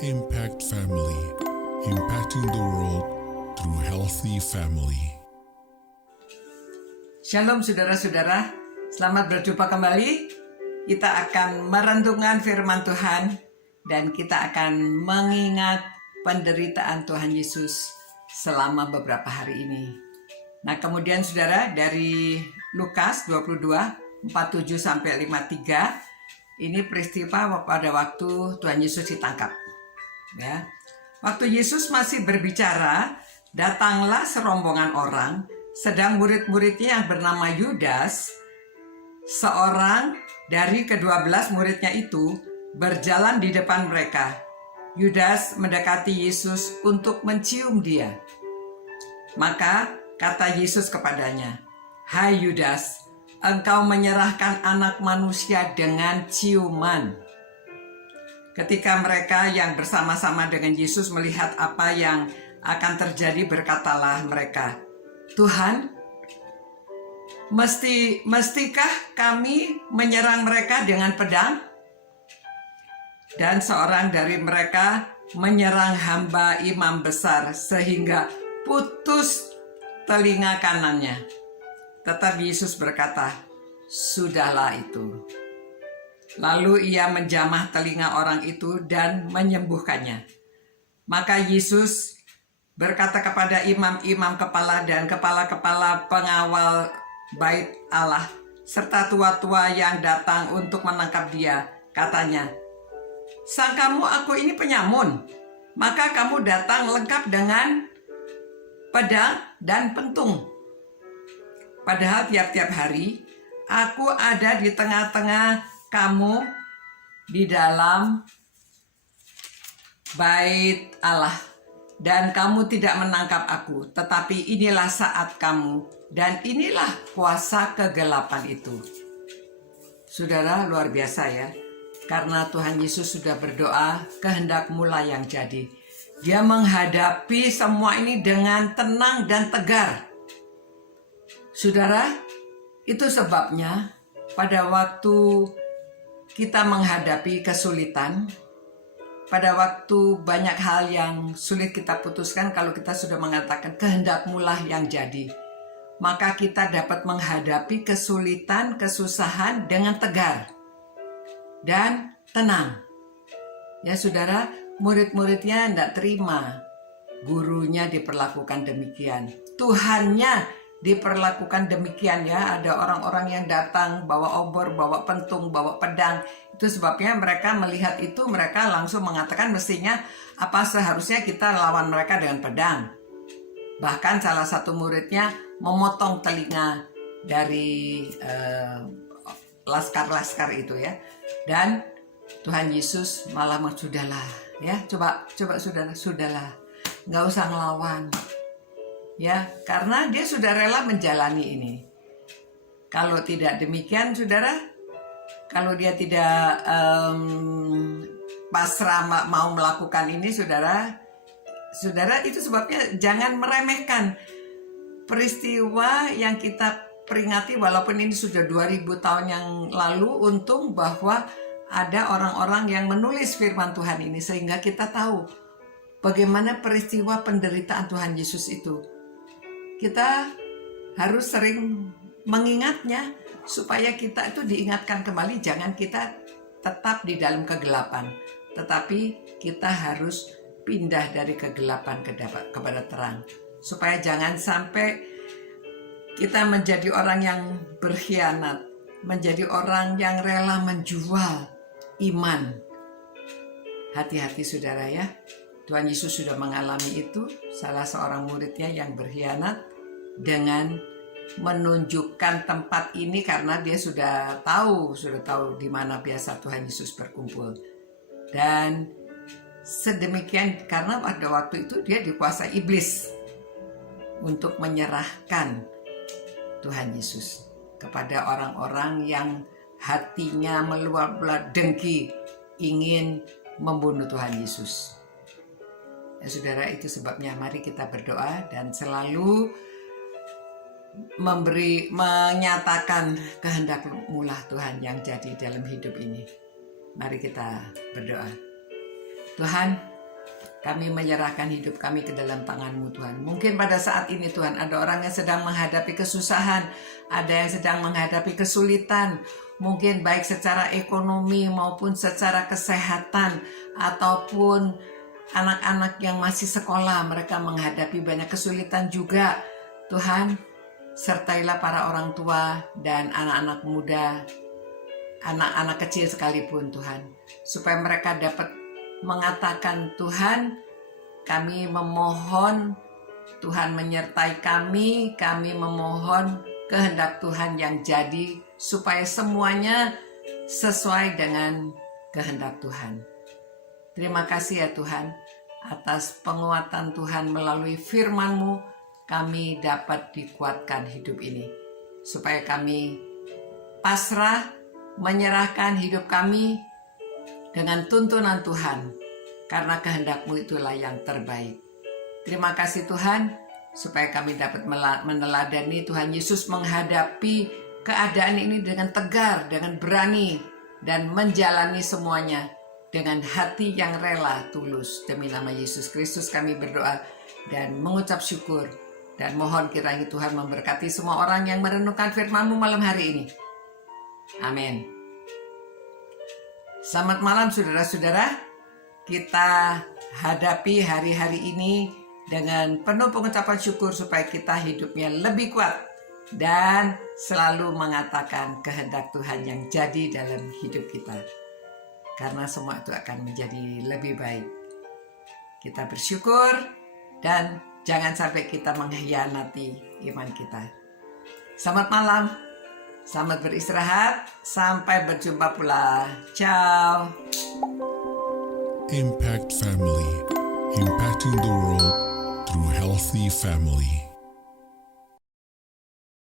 Impact Family, impacting the world through healthy family. Shalom saudara-saudara, selamat berjumpa kembali. Kita akan merenungkan firman Tuhan dan kita akan mengingat penderitaan Tuhan Yesus selama beberapa hari ini. Nah, kemudian saudara, dari Lukas 22, 47 sampai 53, ini peristiwa pada waktu Tuhan Yesus ditangkap. Ya. Waktu Yesus masih berbicara, datanglah serombongan orang, sedang murid-muridnya yang bernama Yudas, seorang dari ke-12 muridnya itu, berjalan di depan mereka. Yudas mendekati Yesus untuk mencium dia. Maka kata Yesus kepadanya, "Hai Yudas, engkau menyerahkan anak manusia dengan ciuman." Ketika mereka yang bersama-sama dengan Yesus melihat apa yang akan terjadi, berkatalah mereka, "Tuhan, mestikah kami menyerang mereka dengan pedang?" Dan seorang dari mereka menyerang hamba imam besar sehingga putus telinga kanannya. Tetapi Yesus berkata, "Sudahlah itu." Lalu ia menjamah telinga orang itu dan menyembuhkannya. Maka Yesus berkata kepada imam-imam kepala dan kepala-kepala pengawal bait Allah, serta tua-tua yang datang untuk menangkap dia, katanya, "Sangkamu aku ini penyamun, maka kamu datang lengkap dengan pedang dan pentung. Padahal tiap-tiap hari aku ada di tengah-tengah kamu di dalam bait Allah, dan kamu tidak menangkap aku. Tetapi inilah saat kamu, dan inilah kuasa kegelapan itu." Saudara, luar biasa ya. Karena Tuhan Yesus sudah berdoa, kehendakmulah yang jadi. Dia menghadapi semua ini dengan tenang dan tegar. Saudara, itu sebabnya pada waktu kita menghadapi kesulitan, pada waktu banyak hal yang sulit kita putuskan, kalau kita sudah mengatakan kehendakmulah yang jadi, maka kita dapat menghadapi kesulitan, kesusahan dengan tegar dan tenang. Ya saudara, murid-muridnya tidak terima gurunya diperlakukan demikian, Tuhannya diperlakukan demikian ya. Ada orang-orang yang datang bawa obor, bawa pentung, bawa pedang. Itu sebabnya mereka melihat itu, mereka langsung mengatakan mestinya apa seharusnya kita lawan mereka dengan pedang. Bahkan salah satu muridnya memotong telinga dari laskar-laskar itu ya. Dan Tuhan Yesus malah sudahlah ya, coba sudahlah, nggak usah ngelawan. Ya, karena dia sudah rela menjalani ini. Kalau tidak demikian, saudara, kalau dia tidak pasrah mau melakukan ini, saudara, itu sebabnya jangan meremehkan peristiwa yang kita peringati, walaupun ini sudah 2000 tahun yang lalu. Untung bahwa ada orang-orang yang menulis firman Tuhan ini sehingga kita tahu bagaimana peristiwa penderitaan Tuhan Yesus itu. Kita harus sering mengingatnya supaya kita itu diingatkan kembali. Jangan kita tetap di dalam kegelapan, tetapi kita harus pindah dari kegelapan kepada terang, supaya jangan sampai kita menjadi orang yang berkhianat, menjadi orang yang rela menjual iman. Hati-hati saudara ya. Tuhan Yesus sudah mengalami itu, salah seorang muridnya yang berkhianat dengan menunjukkan tempat ini karena dia sudah tahu di mana biasa Tuhan Yesus berkumpul. Dan sedemikian karena pada waktu itu dia dikuasai iblis untuk menyerahkan Tuhan Yesus kepada orang-orang yang hatinya meluap-luap dengki ingin membunuh Tuhan Yesus. Ya saudara, itu sebabnya mari kita berdoa dan selalu menyatakan kehendak-Mulah Tuhan yang jadi dalam hidup ini. Mari kita berdoa. Tuhan, kami menyerahkan hidup kami ke dalam tangan-Mu Tuhan. Mungkin pada saat ini Tuhan ada orang yang sedang menghadapi kesusahan, ada yang sedang menghadapi kesulitan, mungkin baik secara ekonomi maupun secara kesehatan, ataupun anak-anak yang masih sekolah, mereka menghadapi banyak kesulitan juga. Tuhan, sertailah para orang tua dan anak-anak muda, anak-anak kecil sekalipun Tuhan, supaya mereka dapat mengatakan, Tuhan, kami memohon Tuhan menyertai kami memohon kehendak Tuhan yang jadi, supaya semuanya sesuai dengan kehendak Tuhan. Terima kasih ya Tuhan, atas penguatan Tuhan melalui firman-Mu, kami dapat dikuatkan hidup ini, supaya kami pasrah, menyerahkan hidup kami dengan tuntunan Tuhan, karena kehendak-Mu itulah yang terbaik. Terima kasih Tuhan, supaya kami dapat meneladani Tuhan Yesus menghadapi keadaan ini dengan tegar, dengan berani, dan menjalani semuanya dengan hati yang rela, tulus. Demi nama Yesus Kristus kami berdoa dan mengucap syukur, dan mohon kiranya Tuhan memberkati semua orang yang merenungkan firman-Mu malam hari ini. Amin. Selamat malam saudara-saudara. Kita hadapi hari-hari ini dengan penuh pengucapan syukur, supaya kita hidupnya lebih kuat dan selalu mengatakan kehendak Tuhan yang jadi dalam hidup kita. Karena semua itu akan menjadi lebih baik. Kita bersyukur dan jangan sampai kita mengkhianati iman kita. Selamat malam. Selamat beristirahat, sampai berjumpa pula. Ciao. Impact Family, impacting the world through healthy family.